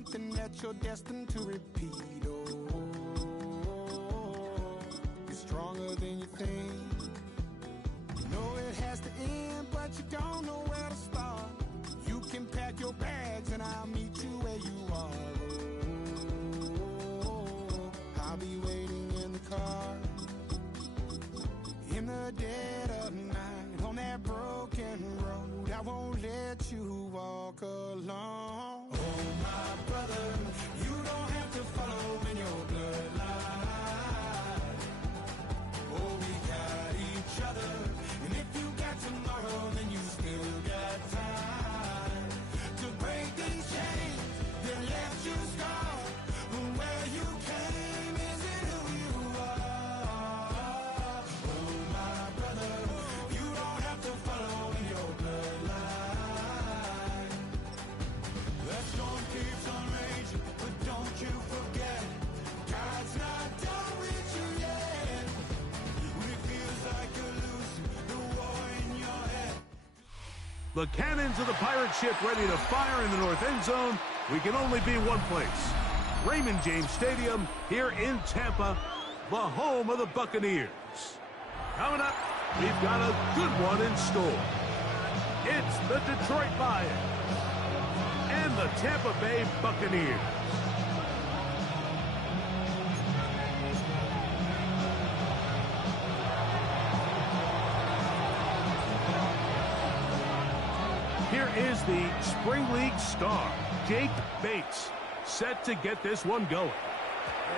something that you're destined to repeat. Oh, you're stronger than you think. You know it has to end, but you don't know where to start. You can pack your bags and I'll meet you where you are. Oh, I'll be waiting in the car in the dead of night on that broken road. I won't let you walk alone. Oh, my brother, you don't have to follow in your bloodline. Oh, we got each other, and if you got tomorrow, then you still got time to break these chains that left you scarred. Where you came isn't who you are. Oh, my brother, you don't have to follow in your bloodline. That storm keeps on raging, but don't you forget, God's not done with you yet. When it feels like you're losing the war in your head. The cannons of the pirate ship ready to fire in the north end zone. We can only be one place. Raymond James Stadium here in Tampa, the home of the Buccaneers. Coming up, we've got a good one in store. It's the Detroit Lions and the Tampa Bay Buccaneers. Here is the Spring League star, Jake Bates, set to get this one going.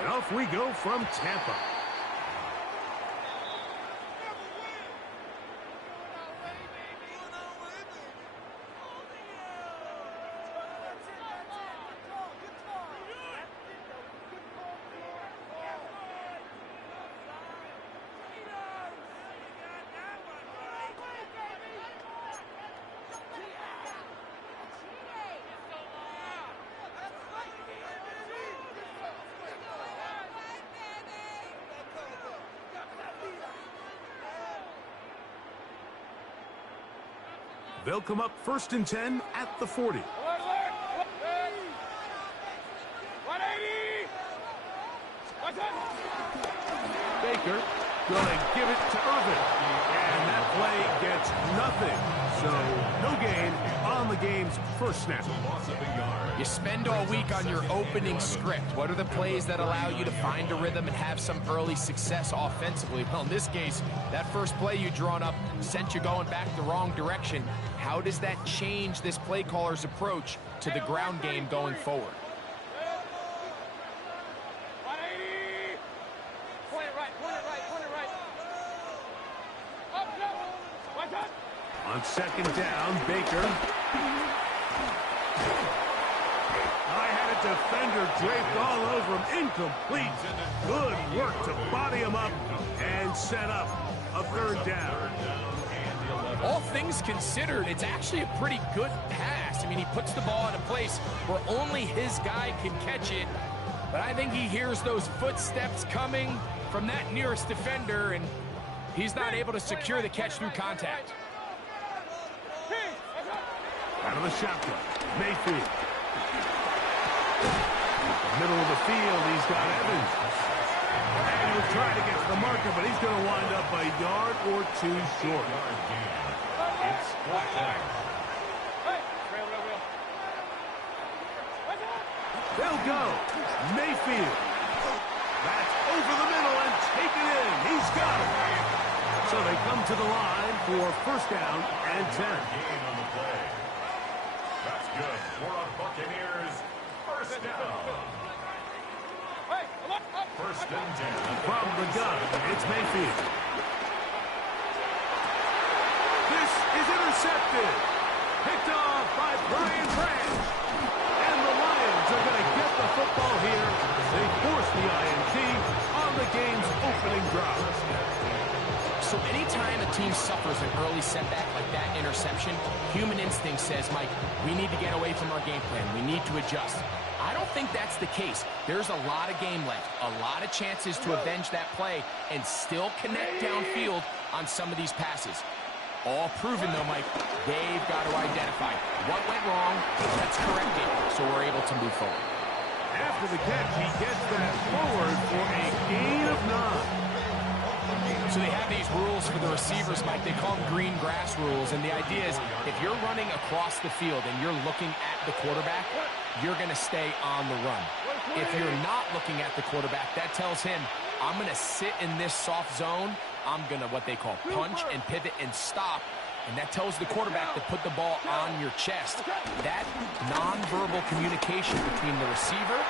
And off we go from Tampa. They'll come up 1st and 10 at the 40. Baker gonna give it to Irvin. And that play gets nothing. So no gain on the game's first snap. You spend all week on your opening script. What are the plays that allow you to find a rhythm and have some early success offensively? Well, in this case, that first play you drawn up sent you going back the wrong direction. How does that change this play caller's approach to the ground game going forward? On 2nd down, Baker. I had a defender draped all over him. Incomplete. Good work to body him up and set up a 3rd down. All things considered, it's actually a pretty good pass. I mean, he puts the ball in a place where only his guy can catch it. But I think he hears those footsteps coming from that nearest defender, and he's not able to secure the catch through contact. Out of the shotgun, Mayfield. Middle of the field, he's got Evans. And he'll try to get to the marker, but he's going to wind up a yard or two short. It's they'll go. Mayfield. That's over the middle and taken in. He's got it. So they come to the line for 1st down and 10. That's good for our Buccaneers. 1st down. 1st and 10. From the gun, it's Mayfield. This is intercepted. Picked off by Brian Branch. And the Lions are going to get the football here. They force the INT on the game's opening drive. So anytime a team suffers an early setback like that interception, human instinct says, Mike, we need to get away from our game plan. We need to adjust. I don't think that's the case. There's a lot of game left, a lot of chances to avenge that play and still connect downfield on some of these passes. All proven, though, Mike, they've got to identify what went wrong, let's correct it, so we're able to move forward. After the catch, he gets that forward for a gain of 9. So they have these rules for the receivers, Mike. They call them green grass rules. And the idea is if you're running across the field and you're looking at the quarterback, you're going to stay on the run. If you're not looking at the quarterback, that tells him, I'm going to sit in this soft zone. I'm going to what they call punch and pivot and stop. And that tells the quarterback to put the ball on your chest. That nonverbal communication between the receiver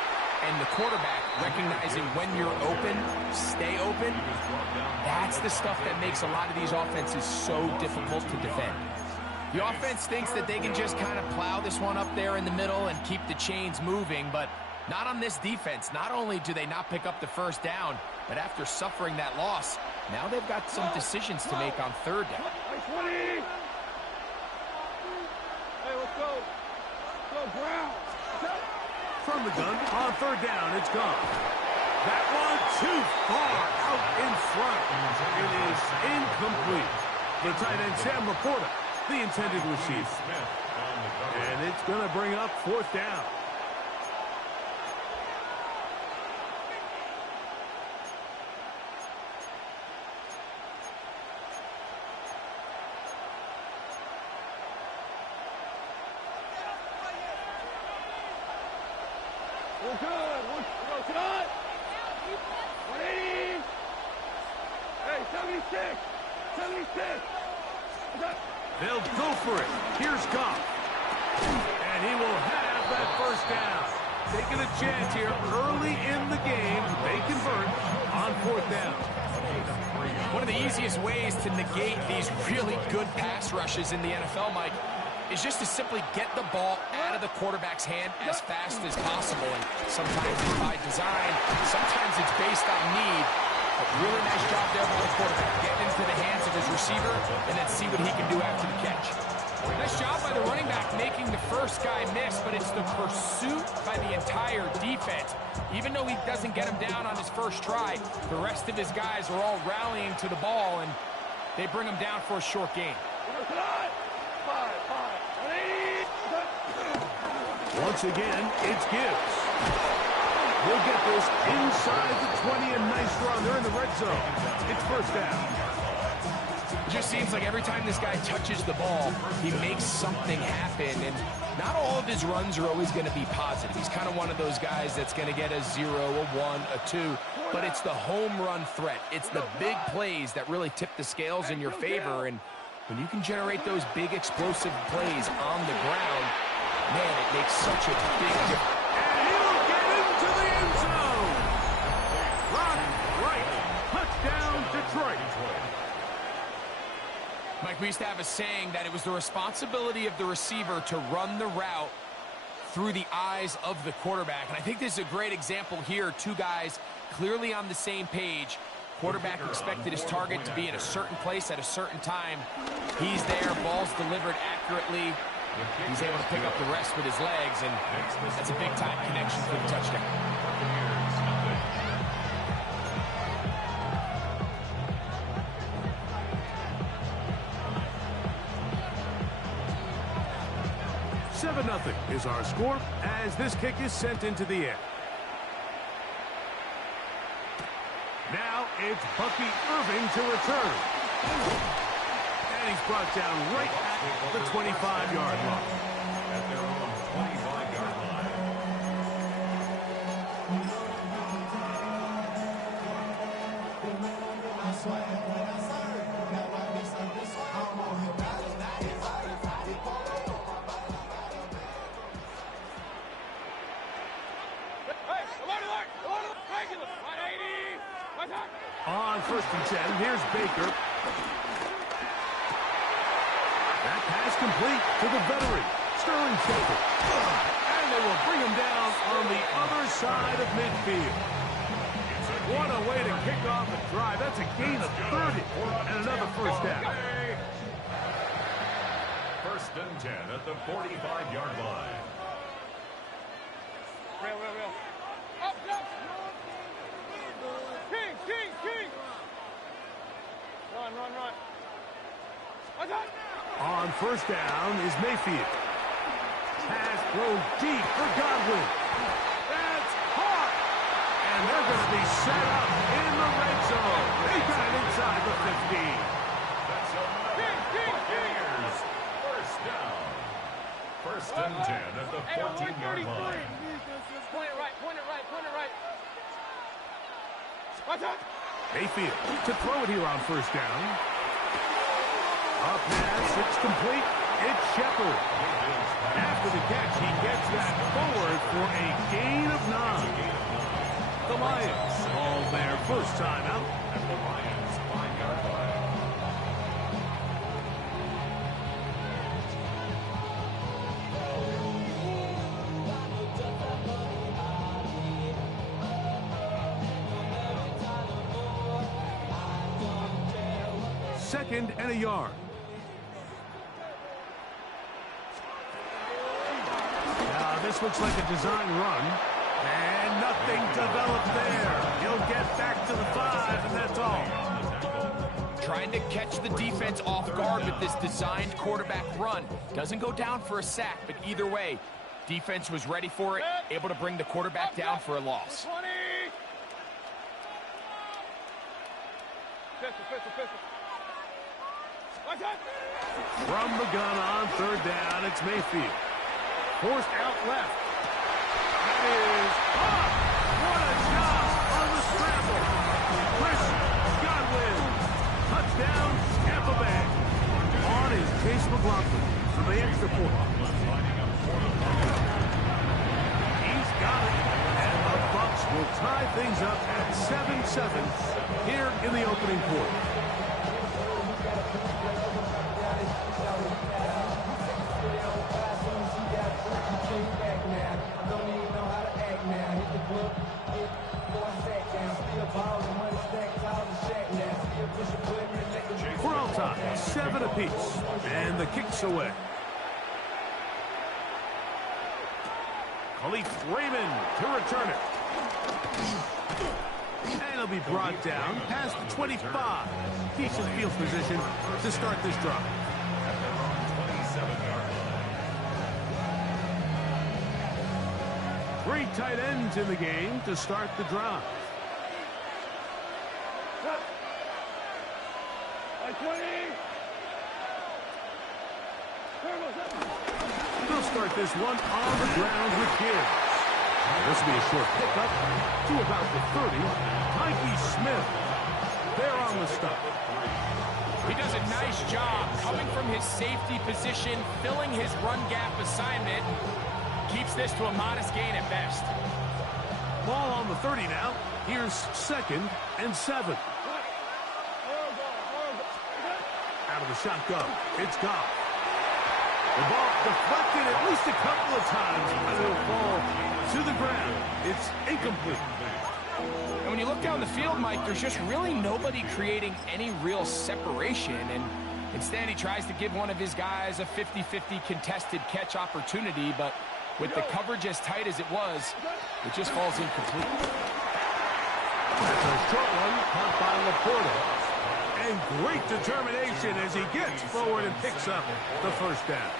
and the quarterback, recognizing when you're open, stay open, that's the stuff that makes a lot of these offenses so difficult to defend. The offense thinks that they can just kind of plow this one up there in the middle and keep the chains moving, but not on this defense. Not only do they not pick up the first down, but after suffering that loss, now they've got some decisions to make on third down. Hey, let's go. Let's go, Brown. From the gun, on third down, it's gone. That one too far out in front. It is incomplete. The tight end, Sam Laporta, the intended receiver. And it's going to bring up fourth down. We're good. We're good. 180. Hey, 76. 76. They'll go for it. Here's Goff. And he will have that first down. Taking a chance here early in the game. They convert on fourth down. One of the easiest ways to negate these really good pass rushes in the NFL, Mike, is just to simply get the ball out of the quarterback's hand as fast as possible. And sometimes it's by design, sometimes it's based on need. But really nice job there by the quarterback. Get into the hands of his receiver and then see what he can do after the catch. Nice job by the running back making the first guy miss, but it's the pursuit by the entire defense. Even though he doesn't get him down on his first try, the rest of his guys are all rallying to the ball, and they bring him down for a short gain. Once again, it's Gibbs. We'll get this inside the 20, and nice run. They're in the red zone. It's first down. It just seems like every time this guy touches the ball, he makes something happen, and not all of his runs are always going to be positive. He's kind of one of those guys that's going to get a 0, a 1, a 2, but it's the home run threat. It's the big plays that really tip the scales in your favor, and when you can generate those big explosive plays on the ground, man, it makes such a big difference. And he'll get into the end zone. Rock right. Touchdown, Detroit. Mike, we used to have a saying that it was the responsibility of the receiver to run the route through the eyes of the quarterback. And I think this is a great example here. Two guys clearly on the same page. Quarterback expected his target to be in a certain place at a certain time. He's there, ball's delivered accurately. He's able to pick up the rest with his legs, and that's a big-time connection for the touchdown. Seven 0 is our score as this kick is sent into the air. Now it's Bucky Irving to return. And he's brought down right at the 25-yard line. At their own 25-yard line. On first and 10, here's Baker. That pass complete to the veteran, Sterling Shepard. And they will bring him down on the other side of midfield. What a way to kick off a drive. That's a gain of 30 and another first down. First and 10 at the 45-yard line. Real. Up. King. Run. On first down is Mayfield. Pass thrown deep for Godwin. That's They're going to be set up in the red zone. They got it inside the 15. That's another Buccaneers. First down. First and 10 at the 14-yard line. Point it right, point it right, point it right. Watch out. Mayfield to throw it here on first down. A pass, it's complete. It's Shepard. After the catch, he gets that forward for a gain of 9. The Lions call their first time out. At the Lions 5-yard line. Second and a yard. This looks like a design run. And nothing developed there. He'll get back to the 5, and that's all. Trying to catch the defense off guard with this designed quarterback run. Doesn't go down for a sack, but either way, defense was ready for it, able to bring the quarterback down for a loss. 20. Pistol. Watch out. From the gun on third down, it's Mayfield. Forced out left. That is off. What a job on the scramble. Chris Godwin. Touchdown, Tampa Bay. On is Chase McLaughlin for the extra point. He's got it. And the Bucs will tie things up at 7-7 here in the opening quarter. We're all tied, 7 apiece, and the kick's away. Khalif Raymond to return it. And he'll be brought down past the 25. Decent field position to start this drive. 3 tight ends in the game to start the drive. 20. They'll start this one on the ground with Gibbs. This will be a short pickup to about the 30. Mikey Smith there on the stop. He does a nice job coming from his safety position, filling his run gap assignment. Keeps this to a modest gain at best. Ball on the 30 now. Here's 2nd and 7. Out of the shotgun. It's Goff. The ball deflected at least a couple of times, but it'll fall to the ground. It's incomplete. And when you look down the field, Mike, there's just really nobody creating any real separation. And instead, he tries to give one of his guys a 50-50 contested catch opportunity, but with the coverage as tight as it was, it just falls incomplete. That's a short one caught by Laporta. And great determination as he gets forward and picks up the first down.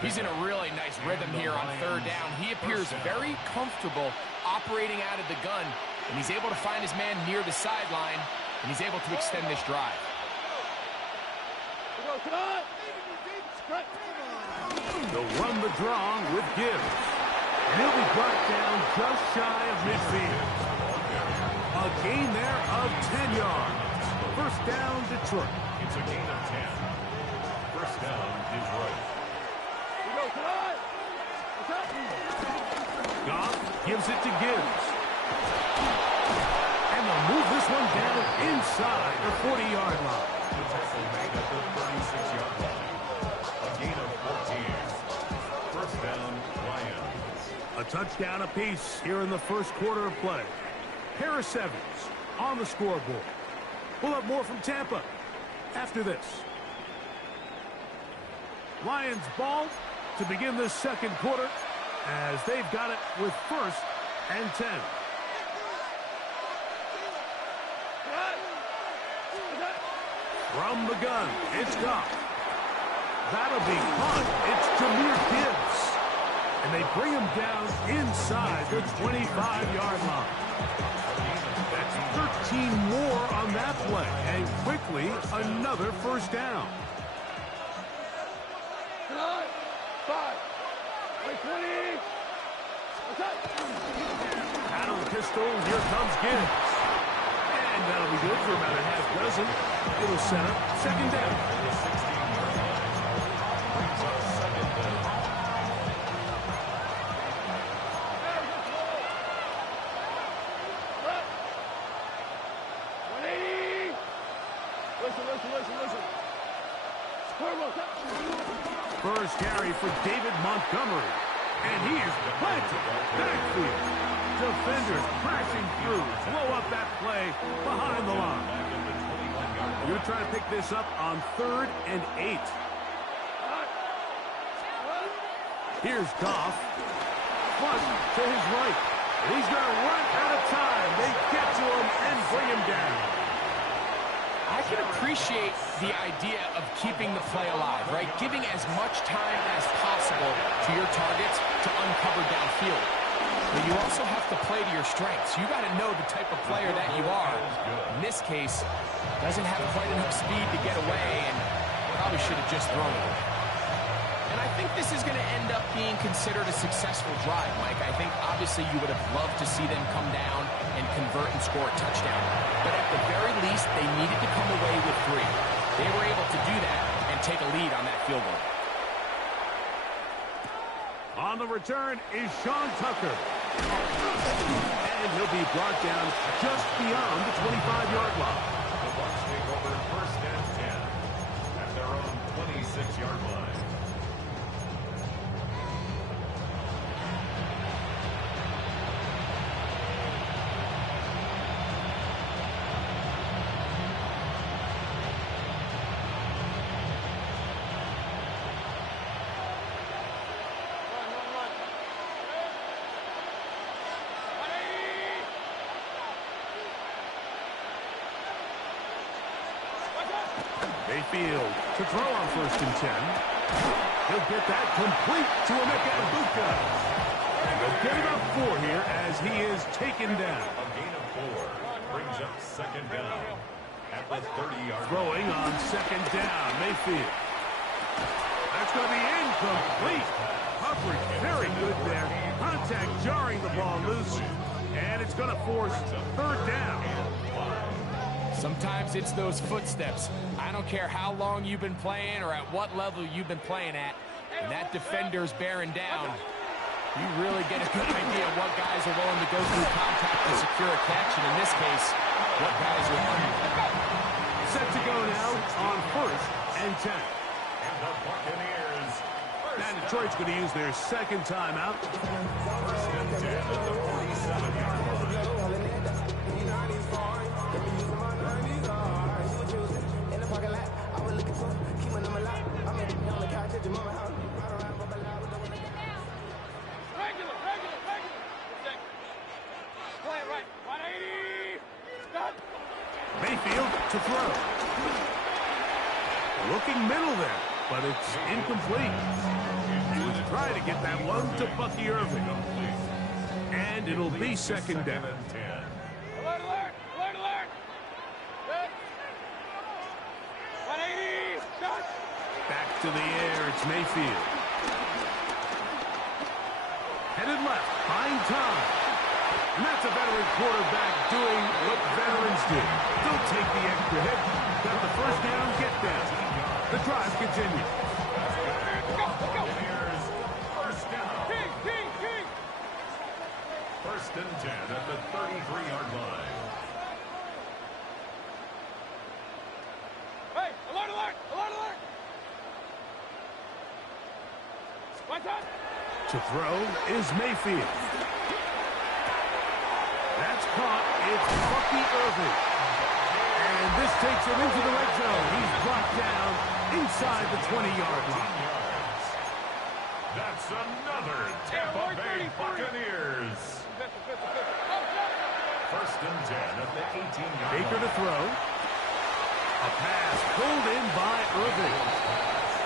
He's in a really nice rhythm here on third down. He appears very comfortable operating out of the gun, and he's able to find his man near the sideline, and he's able to extend this drive. They'll run the draw with Gibbs. And he'll be brought down just shy of midfield. A gain there of 10 yards. First down, Detroit. It's a gain of 10. First down, Detroit. Goff gives it to Gibbs. And they'll move this one down inside the 40-yard line. The tackle made at the 36-yard line. A gain of 14. First down, Lions. A touchdown apiece here in the first quarter of play. Harris Evans on the scoreboard. We'll have more from Tampa after this. Lions ball to begin this second quarter as they've got it with 1st and 10. From the gun, it's Goff. That'll be caught. It's Jahmyr Gibbs. And they bring him down inside the 25-yard line. That's 13 more on that play, and quickly another first down. 5, 20. Out of the pistol, here comes Gibbs. And that'll be good for about a half dozen. It'll set up second down. Listen. First carry for David Montgomery. And he is planted backfield. Defenders crashing through. Blow up that play behind the line. You're trying to pick this up on 3rd and 8. Here's Goff. Flush to his right. He's going to run out of time. They get to him and bring him down. I can appreciate the idea of keeping the play alive, right? Giving as much time as possible to your targets to uncover downfield. But you also have to play to your strengths. You got to know the type of player that you are. In this case, doesn't have quite enough speed to get away and probably should have just thrown it. And I think this is going to end up being considered a successful drive, Mike. I think obviously you would have loved to see them come down and convert and score a touchdown. But at the very least, they needed to come away with 3. They were able to do that and take a lead on that field goal. On the return is Sean Tucker. And he'll be brought down just beyond the 25-yard line. The Bucs take over 1st and 10 at their own 26-yard line. Mayfield to throw on 1st and 10. He'll get that complete to Emeka Egbuka. And they'll get about 4 here as he is taken down. A gain of 4 brings up 2nd down at the 30-yard line. Throwing on 2nd down, Mayfield. That's going to be incomplete. Coverage very good there. Contact jarring the ball loose. And it's going to force 3rd down. Sometimes it's those footsteps. I don't care how long you've been playing or at what level you've been playing at. And that defender's bearing down. You really get a good idea of what guys are willing to go through contact to secure a catch. And in this case, what guys are running. Set to go now on 1st and 10. And the Buccaneers. Now Detroit's going to use their 2nd timeout. 1st and 10 at the 47-yard line. Mayfield to throw. Looking middle there, but it's incomplete. He was trying to get that one to Bucky Irving. And it'll be 2nd down. Alert, alert! Alert, alert! Good. 180! Shot! Back to the air, it's Mayfield. Headed left, buying time. And that's a veteran quarterback doing what veterans do. Don't take the extra hit. Got the 1st down, get down. The drive continues. Buccaneers, 1st down. King! 1st and 10 at the 33-yard line. Hey, alert, alert! Alert, alert! One time! To throw is Mayfield. That's caught. It's Bucky Irving. And this takes him into the red zone. He's brought down inside the 20-yard line. That's another Tampa Bay Buccaneers. 1st and 10 at the 18-yard line. Baker to throw. A pass pulled in by Irving.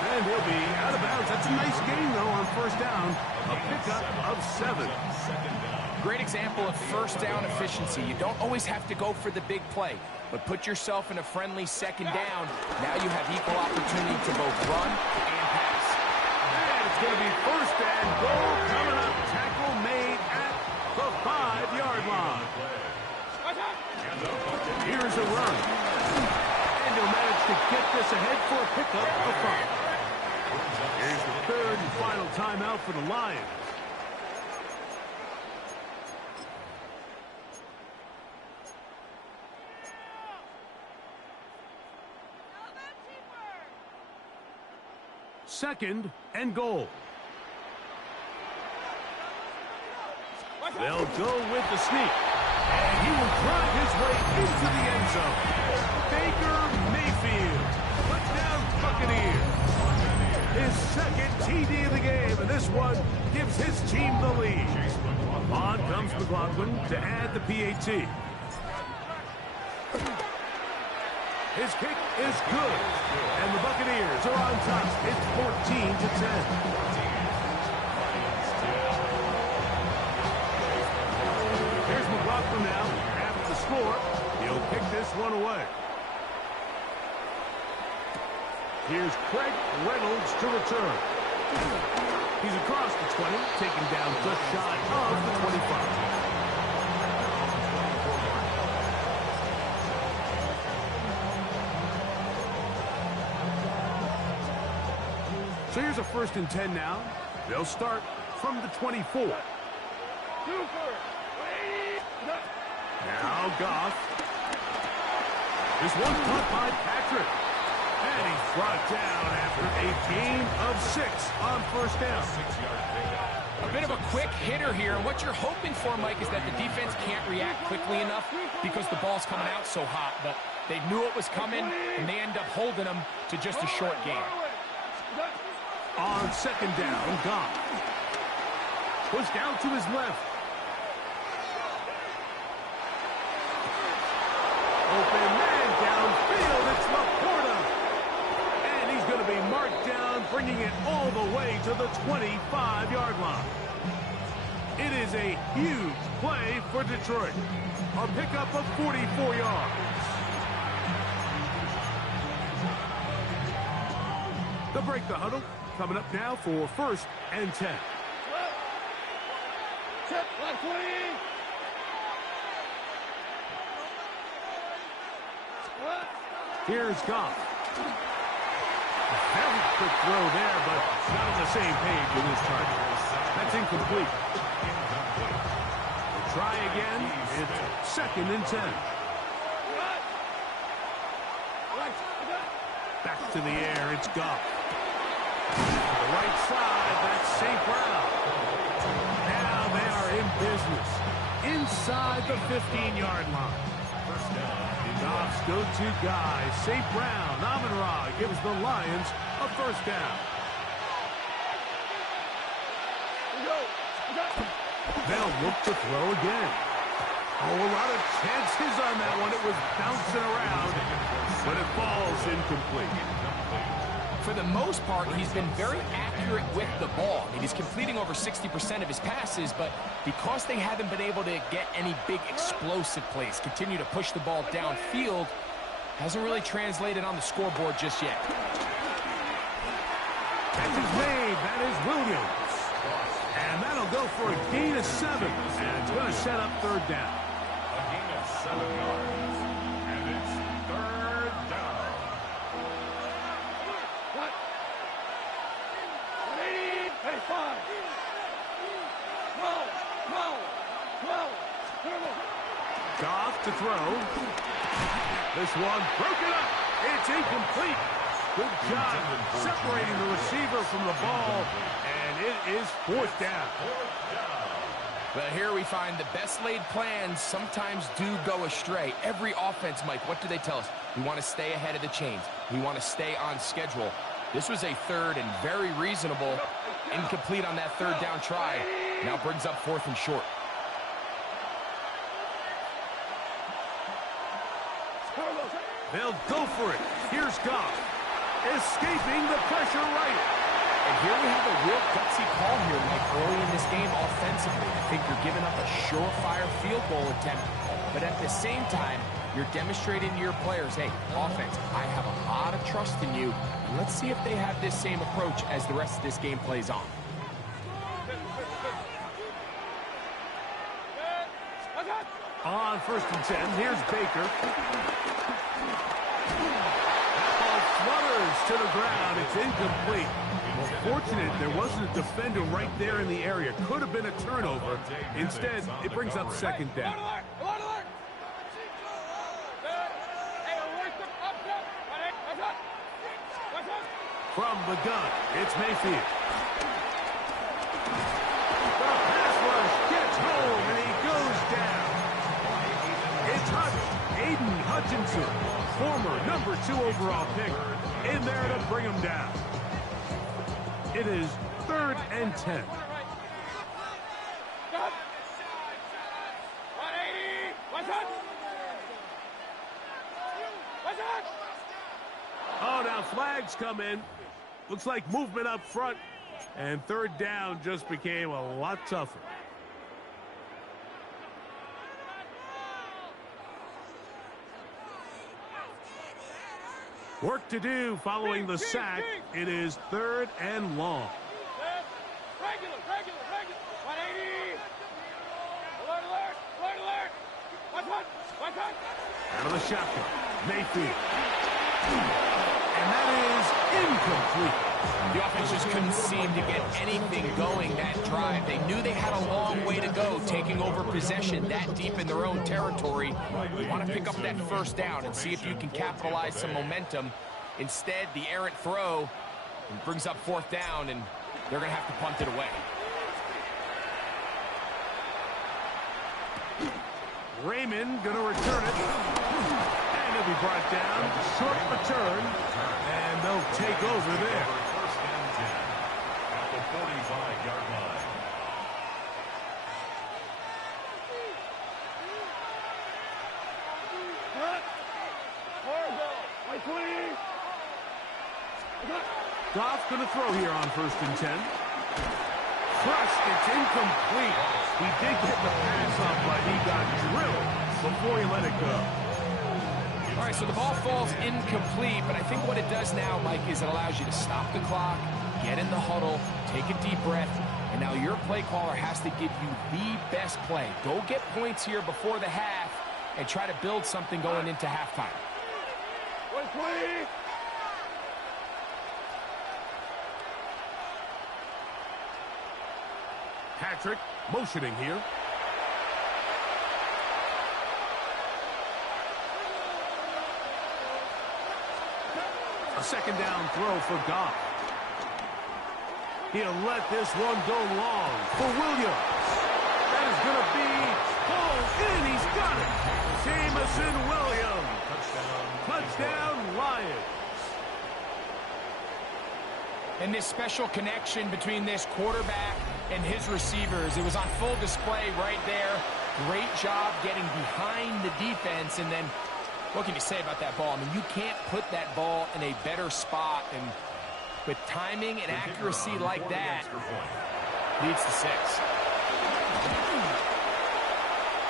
And he'll be out of bounds. That's a nice gain, though, on first down. A pickup of 7. Great example of first down efficiency. You don't always have to go for the big play, but put yourself in a friendly second down. Now you have equal opportunity to both run and pass. And it's going to be first and goal coming up. Tackle made at the 5-yard line. Here's a run. And he'll manage to get this ahead for a pickup of 5. Here's the third and final timeout for the Lions. Second and goal. They'll go with the sneak. And he will drive his way into the end zone. Baker Mayfield, touchdown Buccaneers. His second TD of the game, and this one gives his team the lead. On comes McLaughlin to add the PAT. His kick is good, and the Buccaneers are on top. It's 14-10. Here's McLaughlin now. After the score, he'll kick this one away. Here's Craig Reynolds to return. He's across the 20, taken down just shy of the 25. So here's a 1st and 10 now. They'll start from the 24. Now Goff. This one caught by Patrick. And he's brought down after a gain of 6 on first down. A bit of a quick hitter here. And what you're hoping for, Mike, is that the defense can't react quickly enough because the ball's coming out so hot. But they knew it was coming, and they end up holding them to just a short gain. On second down, Goff. Pushed out to his left. Open man downfield. It's Laporta. And he's going to be marked down, bringing it all the way to the 25-yard line. It is a huge play for Detroit. A pickup of 44 yards. They'll break the huddle. Coming up now for 1st and 10. Chip, 20. Here's Goff. Very quick throw there, but not on the same page with his target. That's incomplete. We'll try again. It's 2nd and 10. Back to the air. It's Goff. To the right side, that's St. Brown. Now they are in business. Inside the 15-yard line. Goff's go-to guy, St. Brown, Amon-Ra, gives the Lions a first down. They'll look to throw again. Oh, a lot of chances on that one. It was bouncing around, but it falls incomplete. For the most part, he's been very accurate with the ball. I mean, he's completing over 60% of his passes, but because they haven't been able to get any big explosive plays, continue to push the ball downfield, hasn't really translated on the scoreboard just yet. Catch is made. That is Williams. And that'll go for a gain of 7. And it's going to set up 3rd down. A gain of 7 yards. And it's 3rd down. 85. 12. Goff to throw. This one broken up. It's incomplete. Good job separating the receiver from the ball. And it is 4th down. But here we find the best laid plans sometimes do go astray. Every offense, Mike, what do they tell us? We want to stay ahead of the chains. We want to stay on schedule. This was a 3rd and very reasonable. Incomplete on that 3rd down try. Now brings up 4th and short. They'll go for it. Here's Goff. escaping the pressure right. And here we have a real gutsy call here, Mike, early in this game offensively. I think you're giving up a surefire field goal attempt, but at the same time, you're demonstrating to your players, hey, offense, I have a lot of trust in you. Let's see if they have this same approach as the rest of this game plays on. On 1st and 10, here's Baker. That ball flutters to the ground. It's incomplete. Well, fortunate there wasn't a defender right there in the area. Could have been a turnover. Instead, it brings up 2nd down. From the gun, it's Mayfield. The pass rush gets home, and he goes down. It's Aiden Hutchinson, former number 2 overall pick, in there to bring him down. It is 3rd and 10. Oh, now flags come in. Looks like movement up front. And 3rd down just became a lot tougher. Work to do following the sack. It is 3rd and long. Regular. 180. Alert. Watch. Out of the shotgun. Mayfield. And that is incomplete. The offense just couldn't seem to get anything going that drive. They knew they had a long way to go, taking over possession that deep in their own territory. You want to pick up that 1st down and see if you can capitalize some momentum. Instead, the errant throw brings up 4th down, and they're going to have to punt it away. Raymond going to return it. And he'll be brought down. Short return. And they'll take over there. 1st and 10 at the 45-yard line. Goff going to throw here on 1st and 10. Crushed, it's incomplete. He did get the pass off, but he got drilled before he let it go. All right, so the ball falls incomplete, but I think what it does now, Mike, is it allows you to stop the clock, get in the huddle, take a deep breath, and now your play caller has to give you the best play. Go get points here before the half and try to build something going into halftime. 120. Patrick motioning here. A 2nd down throw for Goff. He'll let this one go long for Williams. That is going to be pulled in. He's got it. Jamison Williams. Touchdown Lions. And this special connection between this quarterback and his receivers, it was on full display right there. Great job getting behind the defense, and then what can you say about that ball? I mean, you can't put that ball in a better spot, and with timing and accuracy like that, leads to 6.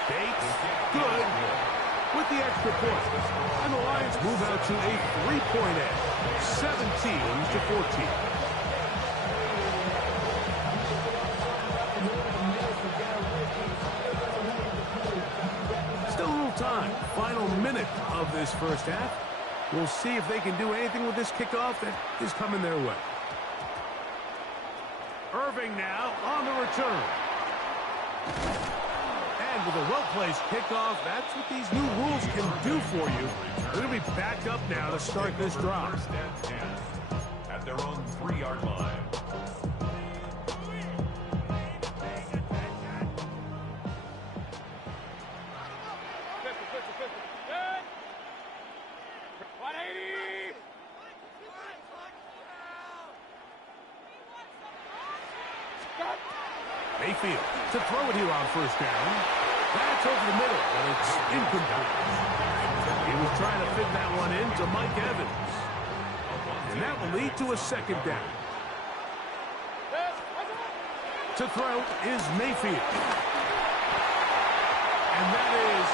Bates, good, with the extra point. And the Lions move out to a 3-point edge, 17-14. Still a little time. Final minute of this 1st half. We'll see if they can do anything with this kickoff that is coming their way. Irving now on the return. And with a well-placed kickoff, that's what these new rules can do for you. They're going to be back up now to start this drive. 1st and 10 at their own 3-yard line. Mayfield to throw it here on 1st down. That's over the middle, but it's incomplete. He was trying to fit that one into Mike Evans. And that will lead to a second down. To throw is Mayfield. And that is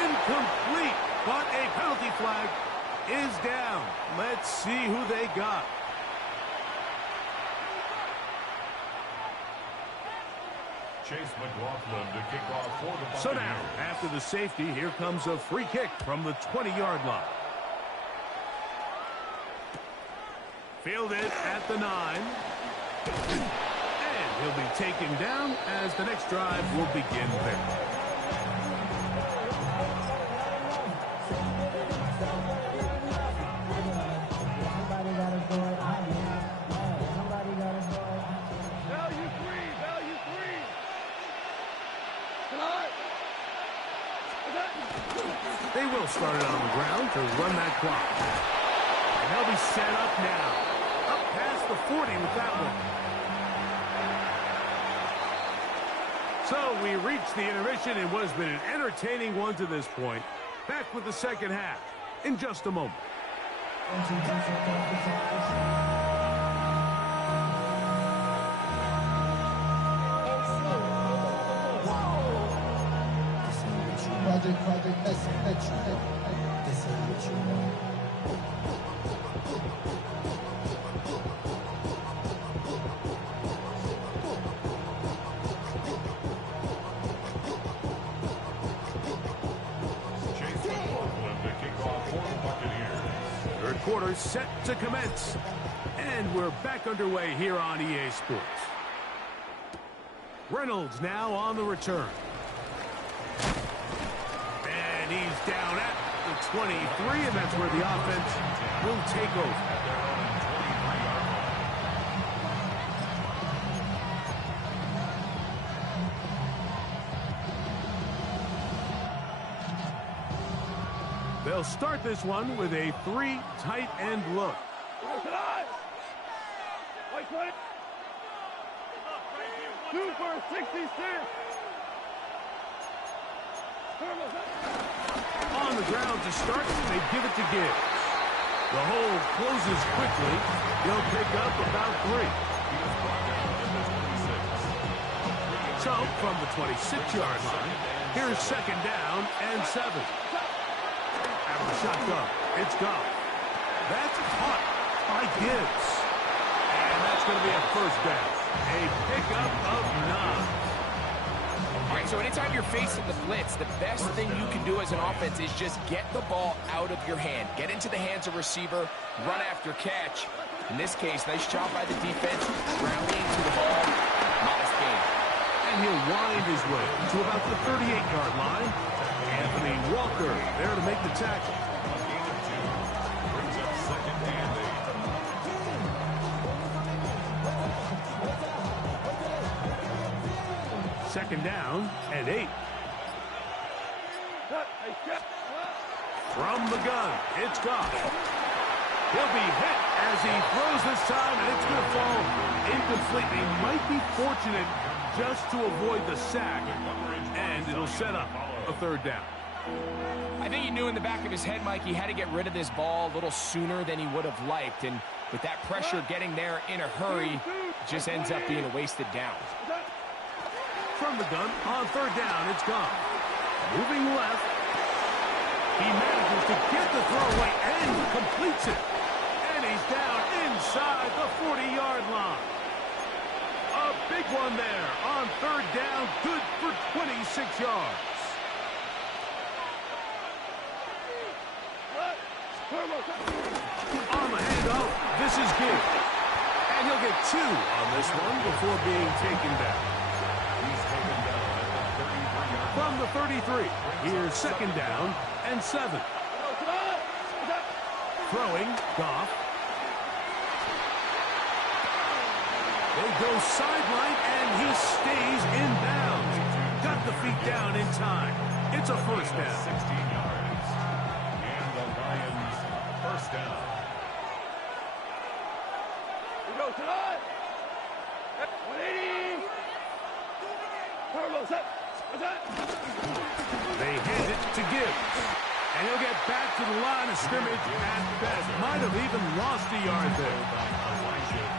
incomplete. But a penalty flag is down. Let's see who they got. Chase McLaughlin to kick off for the Buccaneers. So now, after the safety, here comes a free kick from the 20-yard line. Fielded at the 9. And he'll be taken down as the next drive will begin there. They will start it on the ground to run that clock. And they'll be set up now. Up past the 40 with that one. So we reach the intermission in what has been an entertaining one to this point. Back with the second half in just a moment. Third quarter set to commence. And we're back underway here on EA Sports. Reynolds now on the return. And he's down at the 23, and that's where the offense will take over. They'll start this one with a 3 tight end look. Super 66. On the ground to start, they give it to Gibbs. The hole closes quickly. He'll pick up about 3. So, from the 26-yard line, here's second down and 7. Out of the shotgun, it's gone. That's caught by Gibbs. And that's going to be a first down. A pickup of 9. All right, so anytime you're facing the blitz, the best thing you can do as an offense is just get the ball out of your hand. Get into the hands of receiver, run after catch. In this case, nice job by the defense, rallying to the ball. Modest gain. And he'll wind his way to about the 38-yard line. Anthony Walker there to make the tackle. Brings up second and 8. Second down and 8. From the gun, it's Goff. He'll be hit as he throws this time, and it's going to fall incomplete. He might be fortunate just to avoid the sack, and it'll set up a third down. I think he knew in the back of his head, Mike, he had to get rid of this ball a little sooner than he would have liked. And with that pressure getting there in a hurry, it just ends up being a wasted down. From the gun, on third down, it's Goff. Moving left. He manages to get the throw away and completes it. And he's down inside the 40-yard line. A big one there on third down, good for 26 yards. On the handoff, this is Gibbs. And he'll get 2 on this one before being taken down. He's taken down at the 33-yard line. From the 33, here's second down and 7. Throwing, Goff. They go sideline, and he stays in bounds. Got the feet down in time. It's a first down. 16 yards. And the Lions first down. We go tonight. 180. Turbo set. They hand it to Gibbs. And he'll get back to the line of scrimmage at best. Might have even lost a yard there.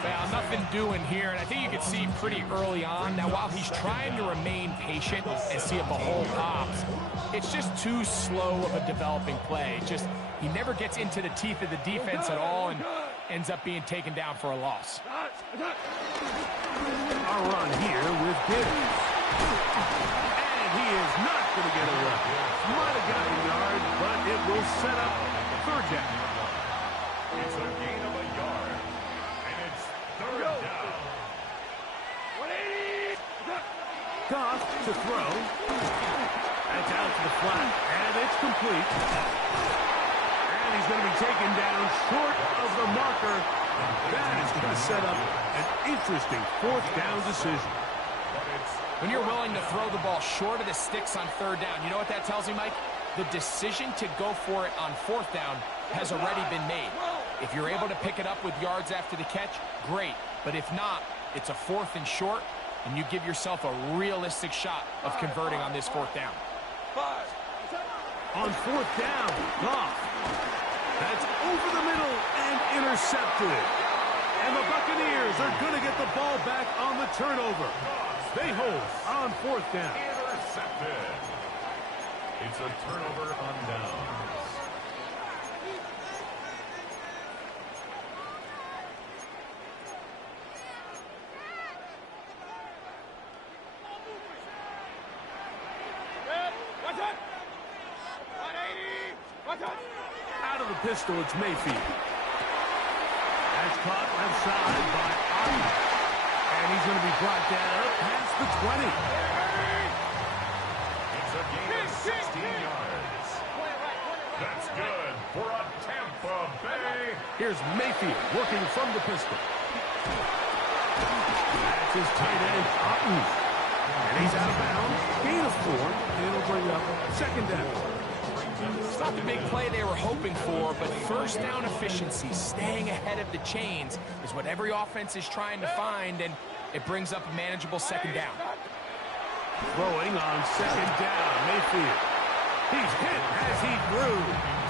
Well, nothing doing here, and I think you can see pretty early on. Now, while he's trying to remain patient and see if a hole pops, it's just too slow of a developing play. He never gets into the teeth of the defense at all and ends up being taken down for a loss. A run here with Gibbs. And he is not going to get away. Might have got a yard, but it will set up third down. It's a gain of a yard. And it's third down. Goff to throw. That's out to the flat. And it's complete. And he's going to be taken down short of the marker. That is going to set up an interesting fourth down decision. When you're willing to throw the ball short of the sticks on third down, you know what that tells me, Mike? The decision to go for it on fourth down has already been made. If you're able to pick it up with yards after the catch, great. But if not, it's a fourth and short, and you give yourself a realistic shot of converting on this fourth down. On fourth down, Goff. That's over the middle and intercepted. And the Buccaneers are going to get the ball back on the turnover. They hold on fourth down. Intercepted. It's a turnover on downs. Out of the pistol, it's Mayfield. That's caught left side by Otten. And he's going to be brought down past the 20. It's a gain of 16 yards. That's good for a Tampa Bay. Here's Mayfield working from the pistol. That's his tight end, Otten. And he's out of bounds. Gain of 4. And it'll bring up second down. It's not the big play they were hoping for, but first down efficiency, staying ahead of the chains, is what every offense is trying to find, and it brings up a manageable second down. Throwing on second down, Mayfield. He's hit as he threw.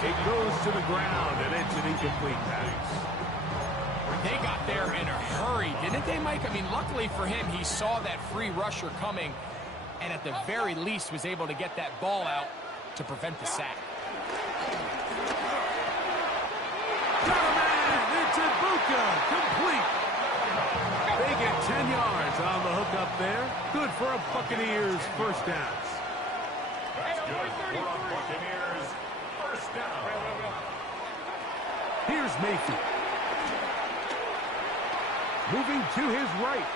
It goes to the ground, and it's an incomplete pass. They got there in a hurry, didn't they, Mike? I mean, luckily for him, he saw that free rusher coming, and at the very least was able to get that ball out to prevent the sack. Got a man! It's Ibuka! Complete! They get 10 yards on the hook up there. Good for a Buccaneers first down. That's good for a Buccaneers first down. Here's Mayfield. Moving to his right.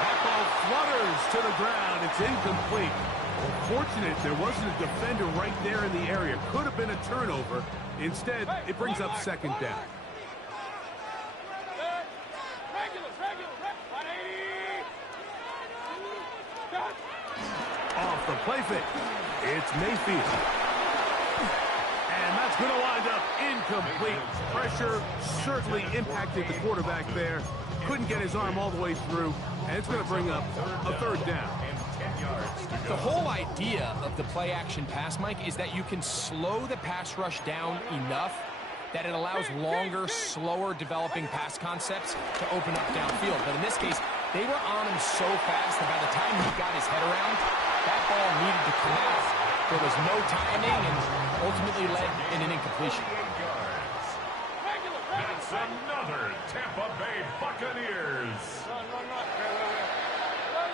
That ball flutters to the ground. It's incomplete. Fortunate there wasn't a defender right there in the area. Could have been a turnover. Instead, it brings up second down. Off the play fake. It's Mayfield. And that's going to wind up incomplete. Pressure certainly impacted the quarterback there. Couldn't get his arm all the way through. And it's going to bring up a third down. The whole idea of the play-action pass, Mike, is that you can slow the pass rush down enough that it allows longer, slower developing pass concepts to open up downfield. But in this case, they were on him so fast that by the time he got his head around, that ball needed to come out. There was no timing and ultimately led in an incompletion. That's another Tampa Bay Buccaneers.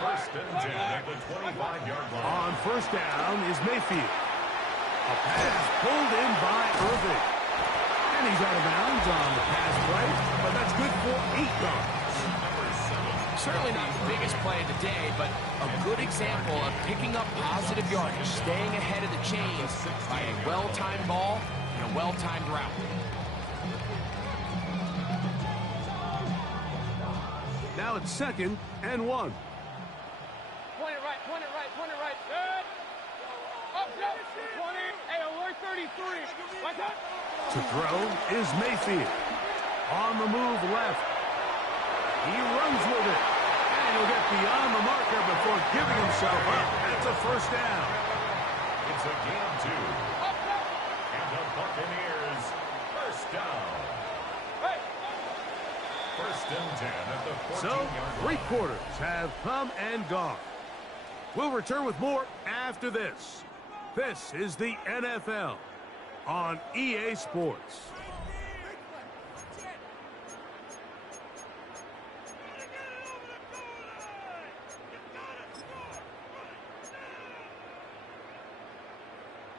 First and 10 at the 25-yard line. On first down is Mayfield. A pass pulled in by Irving. And he's out of bounds on the pass play, but that's good for 8 yards. Certainly not the biggest play of the day, but a good example of picking up positive yardage, staying ahead of the chains by a well-timed ball and a well-timed route. Now it's 2nd and 1. Point it right, point it right, point it right. Good. Up, up. 20. Hey, alert 33. What's up? To throw is Mayfield. On the move left. He runs with it. And he'll get beyond the marker before giving himself up. That's a first down. It's a gain of 2. And the Buccaneers, first down. First and 10 at the 14-yard line. So, 3 quarters have come and gone. We'll return with more after this. This is the NFL on EA Sports.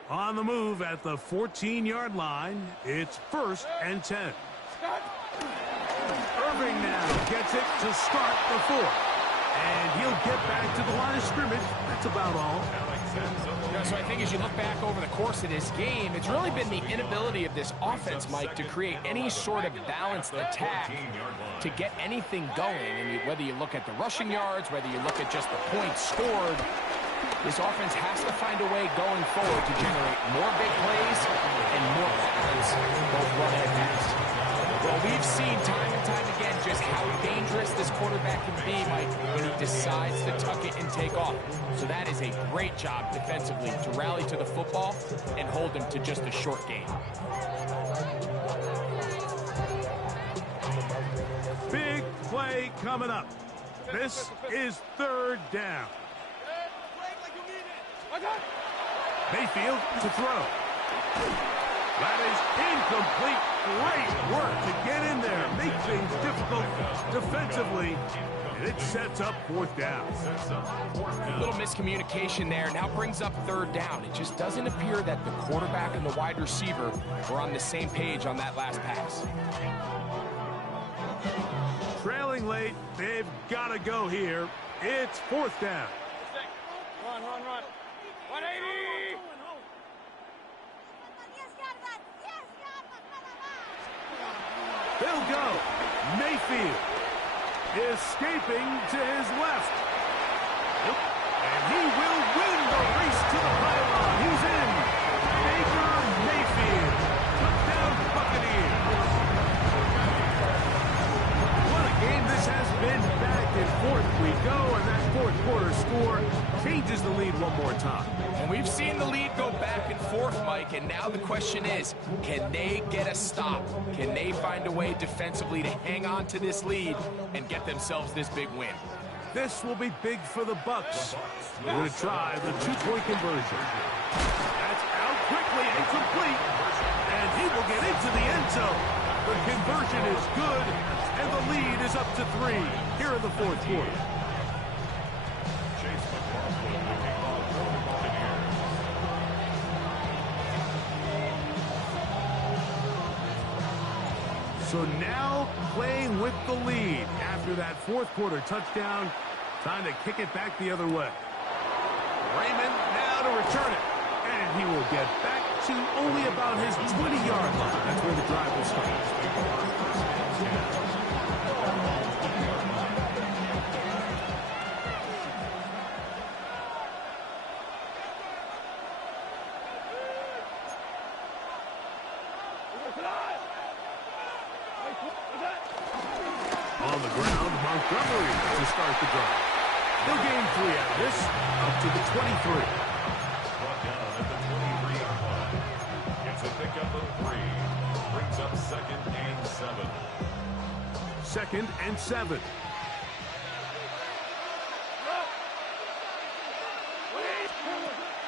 On the move at the 14-yard line, it's 1st and 10. Irving now gets it to start the 4th. And he'll get back to the line of scrimmage. That's about all. So I think as you look back over the course of this game, it's really been the inability of this offense, Mike, to create any sort of balanced attack to get anything going. And whether you look at the rushing yards, whether you look at just the points scored, this offense has to find a way going forward to generate more big plays and more balance, both run and pass. Well, we've seen time and time again just how dangerous this quarterback can be, Mike, when he decides to tuck it and take off. So that is a great job defensively to rally to the football and hold him to just a short gain. Big play coming up. This is 3rd down. Mayfield to throw. That is incomplete. Great work to get in there, make things difficult defensively, and it sets up 4th down. A little miscommunication there. Now brings up 3rd down. It just doesn't appear that the quarterback and the wide receiver were on the same page on that last pass. Trailing late, they've got to go here. It's 4th down. Run. 180. They'll go. Mayfield escaping to his left. And he will win the race to the pylon. He's in. Baker Mayfield. Touchdown Buccaneers. What a game this has been. Back and forth we go, and that 4th quarter score changes the lead one more time. And we've seen the lead go back and forth, Mike, and now the question is, can they get a stop? Can they find a way defensively to hang on to this lead and get themselves this big win? This will be big for the Bucs. They're going to try the 2-point conversion. That's out quickly and complete, and he will get into the end zone. The conversion is good, and the lead is up to 3 here in the 4th quarter. So now playing with the lead after that 4th quarter touchdown. Time to kick it back the other way. Raymond now to return it. And he will get back to only about his 20-yard line. That's where the drive will start. On the ground, Montgomery to start the drive. They'll gain 3 out of this, up to the 23. Brought down at the 23-yard line. It's a pickup of 3. Brings up 2nd and 7. 2nd and 7.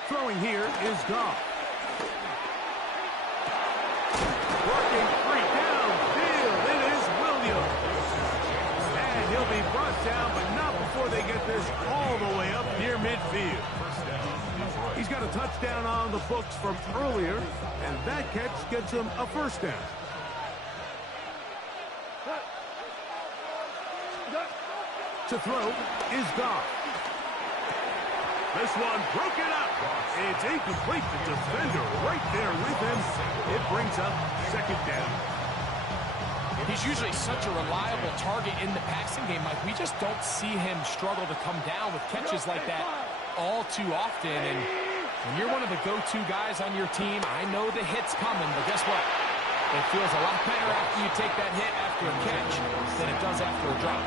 Throwing here is Goff. Working 3 downfield. It is Williams. And he'll be brought down, but not before they get this all the way up near midfield. He's got a touchdown on the books from earlier, and that catch gets him a 1st down. To throw is Goff. This one broken up. It's incomplete. The defender right there with him. It brings up 2nd down. He's usually such a reliable target in the passing game, Mike. We just don't see him struggle to come down with catches like that all too often. And when you're one of the go-to guys on your team, I know the hit's coming, but guess what? It feels a lot better after you take that hit after a catch than it does after a drop.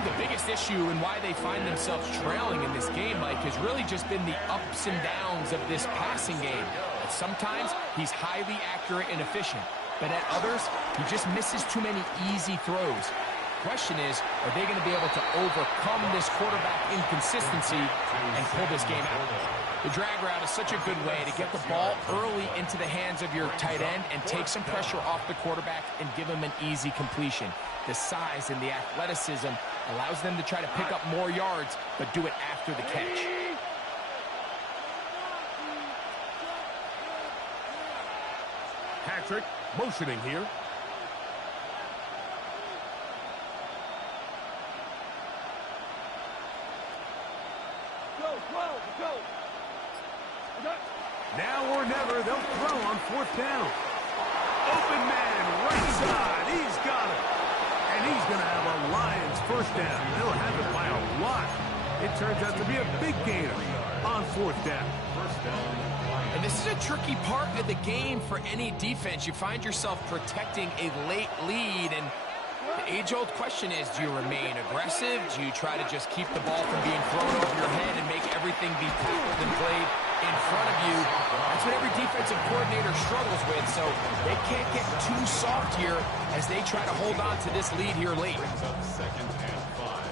think the biggest issue and why they find themselves trailing in this game, Mike, has really just been the ups and downs of this passing game. But sometimes he's highly accurate and efficient, but at others, he just misses too many easy throws. Question is, are they going to be able to overcome this quarterback inconsistency and pull this game out? The drag route is such a good way to get the ball early into the hands of your tight end and take some pressure off the quarterback and give him an easy completion. The size and the athleticism allows them to try to pick up more yards, but do it after the catch. Patrick motioning here. Go. Now or never, they'll throw on 4th down. Open man, right side. He's got it. And he's going to have a Lions first down. They'll have it by a lot. It turns out to be a big gainer on 4th down. And this is a tricky part of the game for any defense. You find yourself protecting a late lead, and the age-old question is, do you remain aggressive? Do you try to just keep the ball from being thrown over your head and make everything be tackled and played in front of you? That's what every defensive coordinator struggles with, so they can't get too soft here as they try to hold on to this lead here late.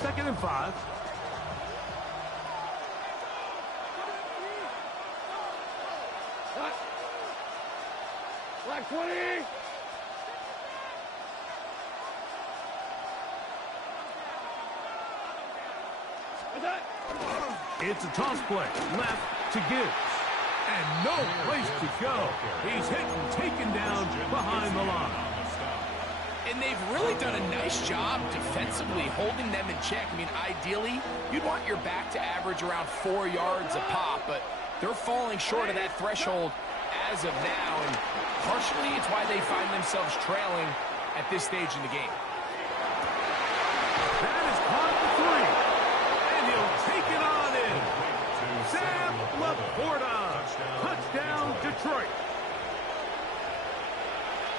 2nd and 5. Black 20. It's a toss play, left to Gibbs. And no place to go. He's hit and taken down behind the line. And they've really done a nice job defensively holding them in check. I mean, ideally, you'd want your back to average around 4 yards a pop, but they're falling short of that threshold as of now, and partially it's why they find themselves trailing at this stage in the game. That is caught for 3. And he'll take it on in. Sam Laporta. Touchdown, Detroit.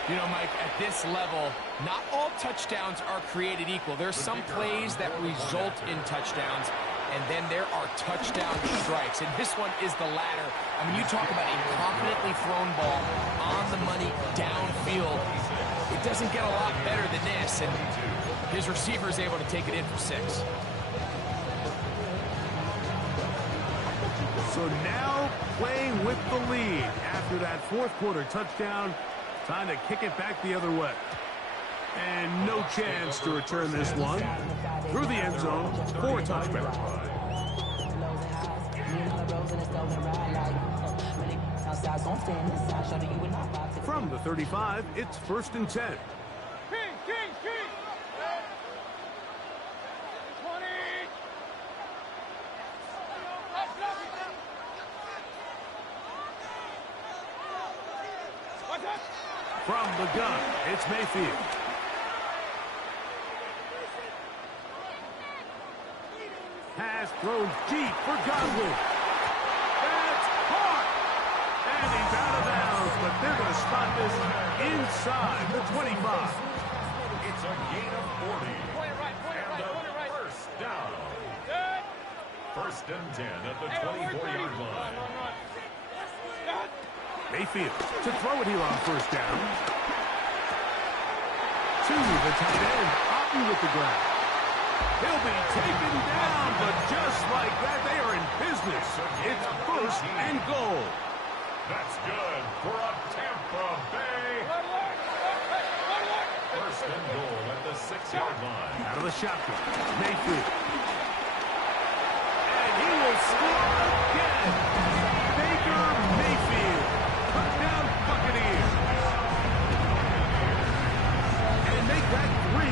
You know, Mike, at this level, not all touchdowns are created equal. There's some plays that result in touchdowns, and then there are touchdown strikes. And this one is the latter. I mean, you talk about a confidently thrown ball on the money downfield. It doesn't get a lot better than this, and his receiver is able to take it in for 6. So now playing with the lead after that 4th quarter touchdown. Time to kick it back the other way. And no chance to return this one. Through the end zone for a touchback. From the 35, it's 1st and 10. King. 20. From the gun, it's Mayfield. Pass thrown deep for Godwin. That's caught. And he's out of bounds, but they're going to spot this inside the 25. It's a gain of 40. Point it right. First down. Good. 1st and 10 at the 24-yard line. Mayfield to throw it here on 1st down. To the tight end, Otten with the grab. He'll be taken down, but just like that, they are in business. It's 1st and goal. That's good for a Tampa Bay. 1st and goal at the 6-yard line. Out of the shotgun, Mayfield. And he will score again. Baker Mayfield. Touchdown Buccaneers. And make that 3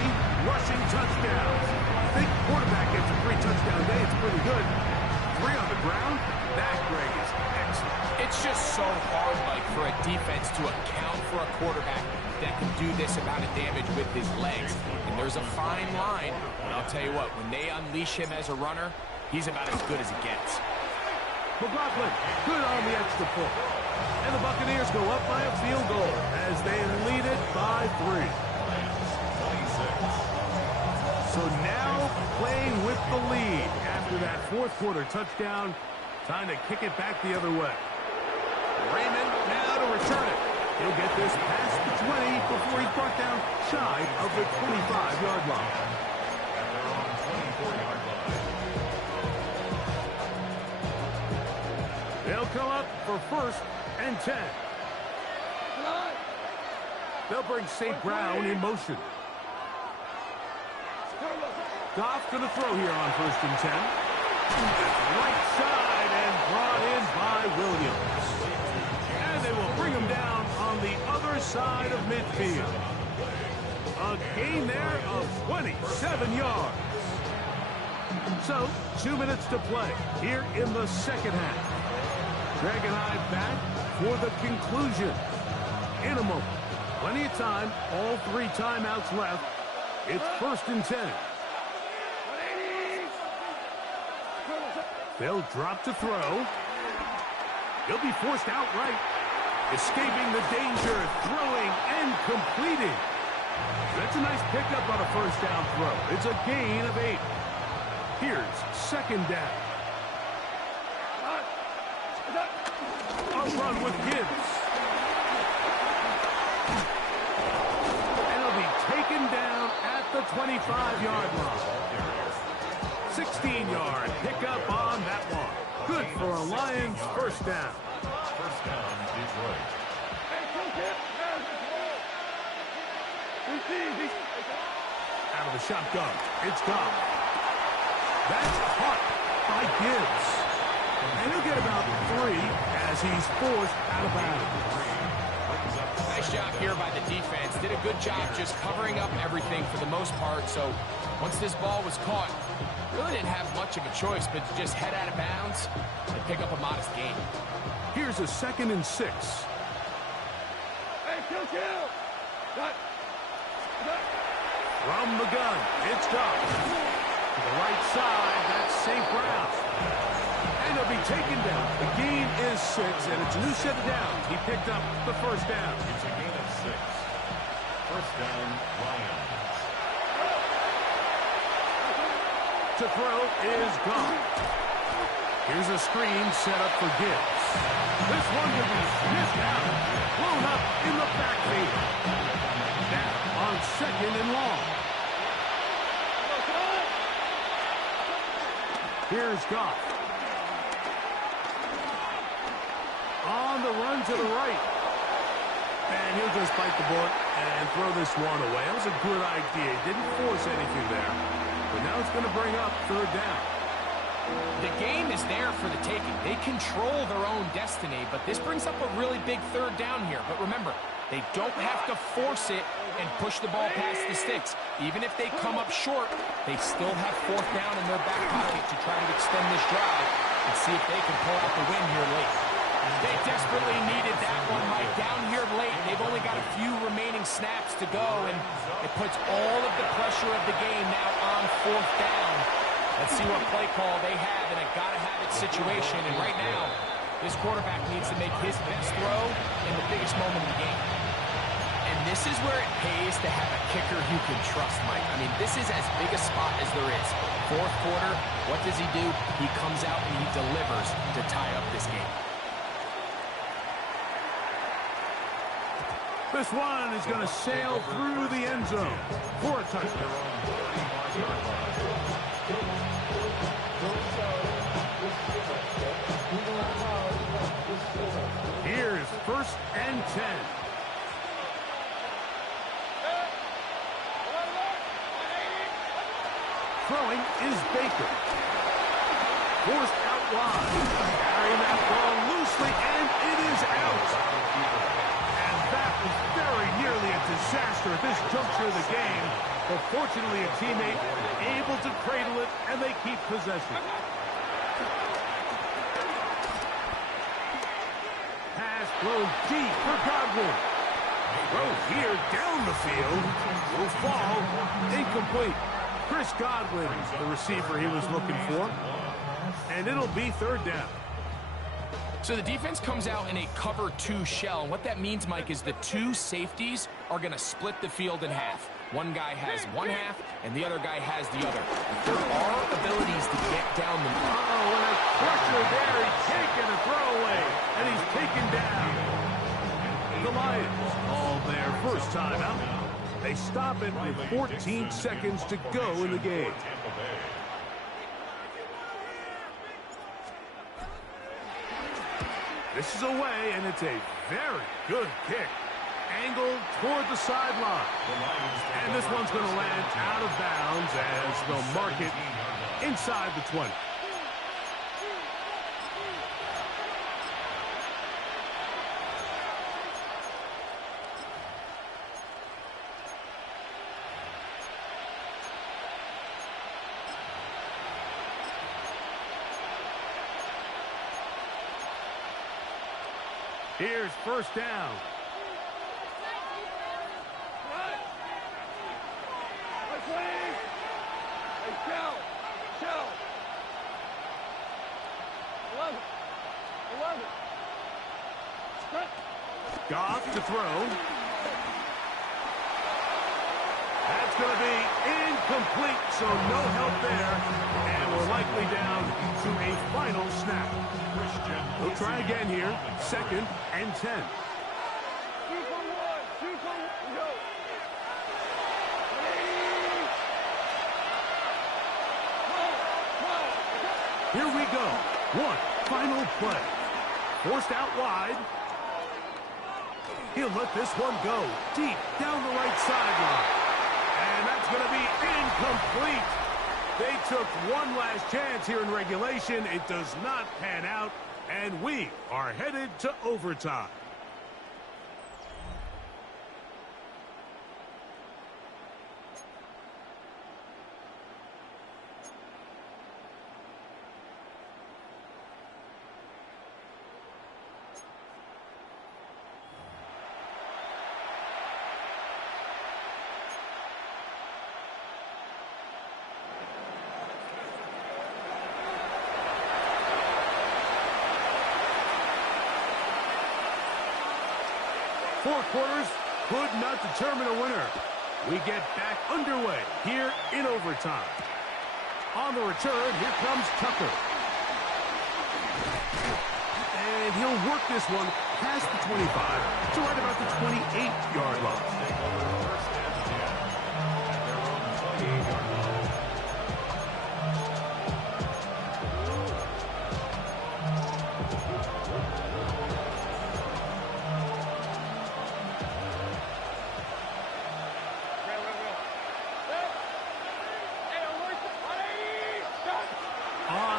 rushing touchdowns. I think quarterback gets a 3-touchdown day. It's pretty good. 3 on the ground. That, Greg, is excellent. It's just so hard, Mike, for a defense to account for a quarterback that can do this amount of damage with his legs. And there's a fine line. And I'll tell you what, when they unleash him as a runner, he's about as good as it gets. McLaughlin, good on the extra point. And the Buccaneers go up by a field goal as they lead it by 3. So now playing with the lead. After that fourth quarter touchdown, time to kick it back the other way. Raymond now to return it. He'll get this past the 20 before he's brought down shy of the 25-yard line. And they're on 24-yard line. They'll come up for 1st and 10. They'll bring St. Brown in motion. Goff going to throw here on 1st and 10. Right side and brought in by Williams. And they will bring him down on the other side of midfield. A gain there of 27 yards. So, 2 minutes to play here in the second half. Greg and I back for the conclusion. In a moment, plenty of time, all 3 timeouts left. It's 1st and 10. They'll drop to throw. He'll be forced outright. Escaping the danger, throwing and completing. That's a nice pickup on a 1st down throw. It's a gain of 8. Here's 2nd down. A run with Gibbs. And he'll be taken down at the 25-yard line. 16-yard pickup on that one. Good for a Lions 1st down. 1st down, Detroit. Out of the shotgun, it's gone. That's caught by Gibbs. And he'll get about 3 as he's forced out of bounds. Nice job here by the defense. Did a good job just covering up everything for the most part. So once this ball was caught, really didn't have much of a choice but to just head out of bounds and pick up a modest gain. Here's a 2nd and 6. Hey, kill! From the gun, it's Goff. To the right side, that's St. Brown. And he'll be taken down. The gain is 6, and it's a new set of downs. He picked up the 1st down. It's a gain of 6. 1st down, Lions. To throw is gone. Here's a screen set up for Gibbs. This one will be sniffed out. Blown up in the backfield. Now on 2nd and long. Here's Goff. On the run to the right. And he'll just bite the bullet and throw this one away. That was a good idea. He didn't force anything there. But now it's going to bring up 3rd down. The game is there for the taking. They control their own destiny, but this brings up a really big 3rd down here. But remember, they don't have to force it and push the ball past the sticks. Even if they come up short, they still have 4th down in their back pocket to try to extend this drive and see if they can pull out the win here late. They desperately needed that one, Mike. Down here late, they've only got a few remaining snaps to go, and it puts all of the pressure of the game now on 4th down. Let's see what play call they have in a gotta-have-it situation. And right now, this quarterback needs to make his best throw in the biggest moment of the game. And this is where it pays to have a kicker you can trust, Mike. I mean, this is as big a spot as there is. 4th quarter, what does he do? He comes out and he delivers to tie up this game. This one is going to sail through the end zone for a touchdown. Here's 1st and 10. Throwing is Baker. Forced out wide. Carrying that ball loosely, and it is out. And that was very nearly a disaster at this juncture of the game. But fortunately, a teammate able to cradle it, and they keep possession. Pass blown deep for Godwin. Throw here down the field. Will fall. Incomplete. Chris Godwin, the receiver he was looking for. And it'll be 3rd down. So the defense comes out in a cover 2 shell. And what that means, Mike, is the 2 safeties are going to split the field in half. One guy has one half, and the other guy has the other. There are abilities to get down the... Oh, and a crusher there. He's taken a throwaway, and he's taken down. The Lions all their first time out. They stop it with 14 seconds to go in the game. This is away, and it's a very good kick. Angled toward the sideline. And this one's going to land out of bounds as they'll mark it inside the 20. Here's first down. Goff to throw. That's going to be incomplete, so no help there. And we're likely down to a final snap. We'll try again here. 2nd and 10. 2 for 1. 2 for 1. Go. Here we go. One final play. Forced out wide. He'll let this one go deep down the right sideline. And that's going to be incomplete. They took one last chance here in regulation. It does not pan out, and we are headed to overtime. Four quarters could not determine a winner. We get back underway here in overtime. On the return, here comes Tucker. And he'll work this one past the 25 to right about the 28-yard line.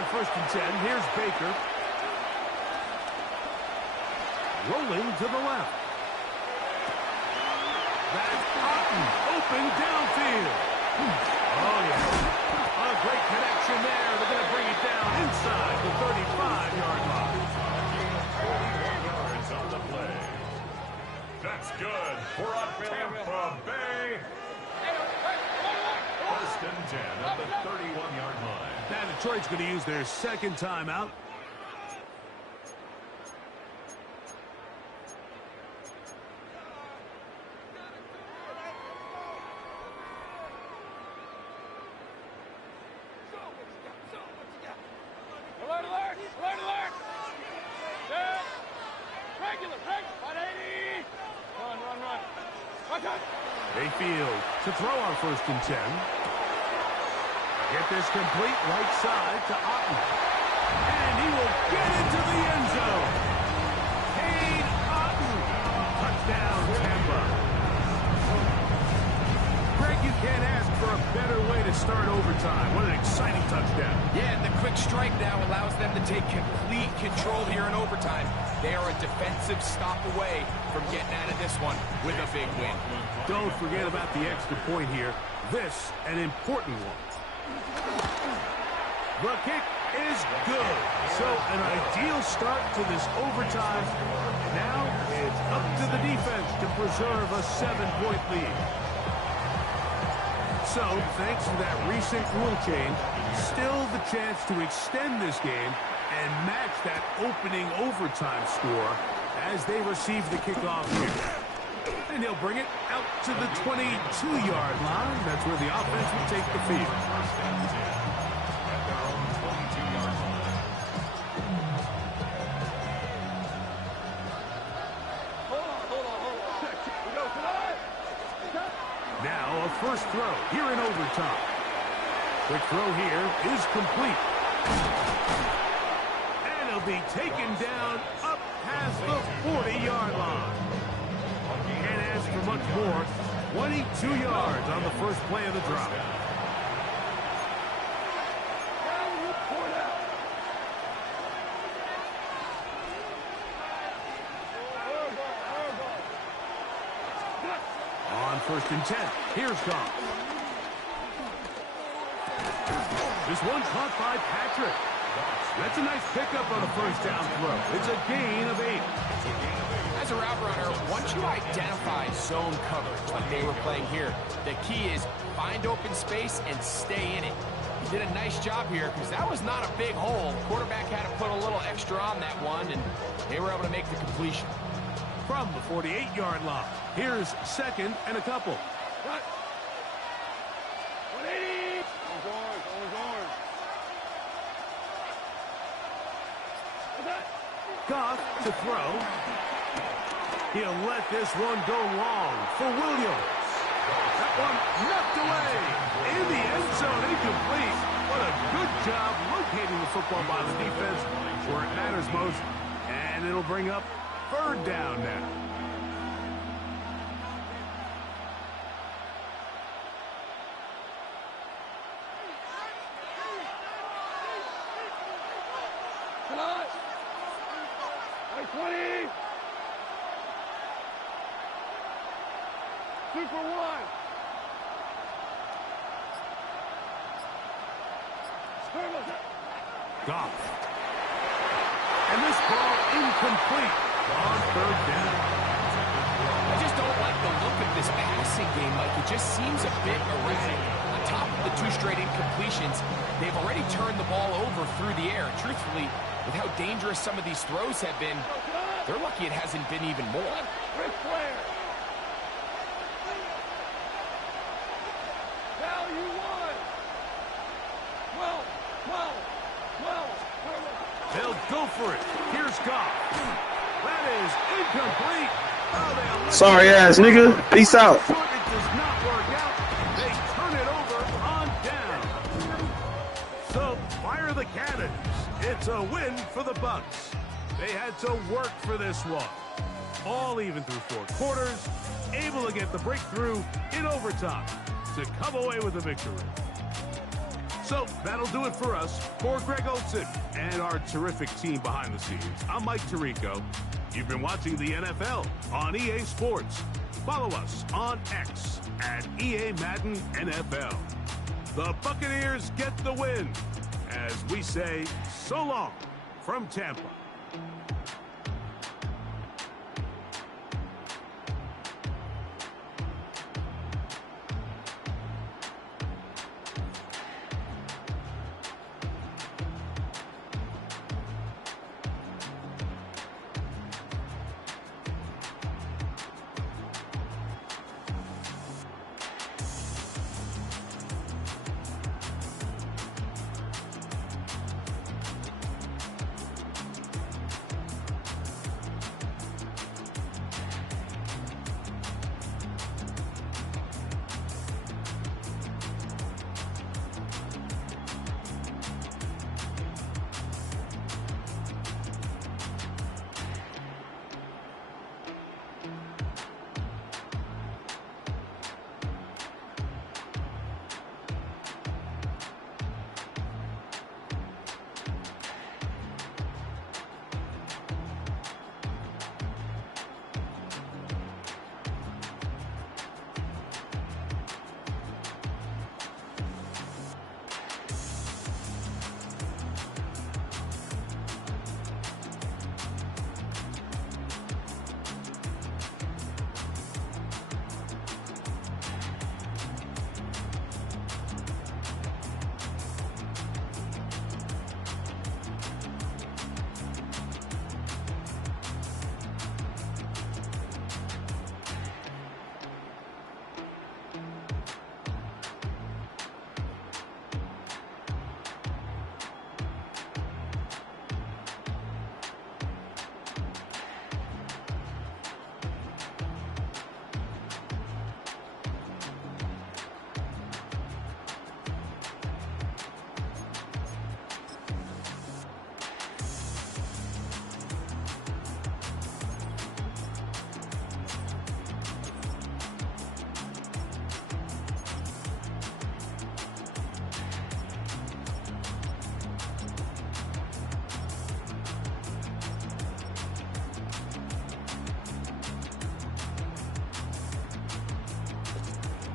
First and 10. Here's Baker. Rolling to the left. That's Otten. Open downfield. Oh, yeah. A great connection there. They're going to bring it down inside the 35-yard line. 41 yards on the play. That's good for a Tampa Bay. First and 10 at the 31-yard line. Now Detroit's going to use their second timeout. Alert, alert! Alert, alert! Set! Regular, 180! Run. Watch out! Mayfield to throw on first and 10. Get this complete right side to Otten. And he will get into the end zone. Cade Otten. Touchdown, Tampa. Greg, you can't ask for a better way to start overtime. What an exciting touchdown. Yeah, and the quick strike now allows them to take complete control here in overtime. They are a defensive stop away from getting out of this one with a big win. Don't forget about the extra point here. This, an important one. The kick is good. So an ideal start to this overtime. Now it's up to the defense to preserve a 7-point lead. So thanks to that recent rule change, still the chance to extend this game and match that opening overtime score as they receive the kickoff here. And he'll bring it out to the 22-yard line. That's where the offense will take the field. First and 10 at their own 22-yard line. Now a first throw here in overtime. Quick throw here is complete. And he'll be taken down up past the 40-yard line. Can't ask for much more. 22 yards on the first play of the drop. On first and 10, here's Goff. This one caught by Patrick. That's a nice pickup on a first down throw. It's a gain of 8. As a route runner, once you identify zone coverage like they were playing here, the key is find open space and stay in it. He did a nice job here because that was not a big hole. Quarterback had to put a little extra on that one, and they were able to make the completion. From the 48-yard line, here's second and a couple. Cut. 180. On guard. Goff to throw. He'll let this one go long for Williams. That one knocked away. In the end zone, incomplete. What a good job locating the football by the defense where it matters most. And it'll bring up third down now. Cut. 20. 2 for 1. Goff. And this ball incomplete on third down. I just don't like the look of this passing game, Mike. It just seems a bit erratic. On top of the 2 straight incompletions, they've already turned the ball over through the air. Truthfully, with how dangerous some of these throws have been, they're lucky it hasn't been even more. Ric Flair. Value 1. 12. They'll go for it. Here's Goff. That is incomplete. Oh, sorry ass nigga. Peace out. It does not work out. They turn it over on down. So fire the cannons. It's a win for the Bucs. They had to work for this one. All even through 4 quarters. Able to get the breakthrough in overtime to come away with a victory. So that'll do it for us. For Greg Olson and our terrific team behind the scenes, I'm Mike Tirico. You've been watching the NFL on EA Sports. Follow us on X at EA Madden NFL. The Buccaneers get the win as we say so long from Tampa.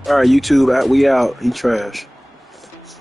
All right, YouTube, we out. He trash.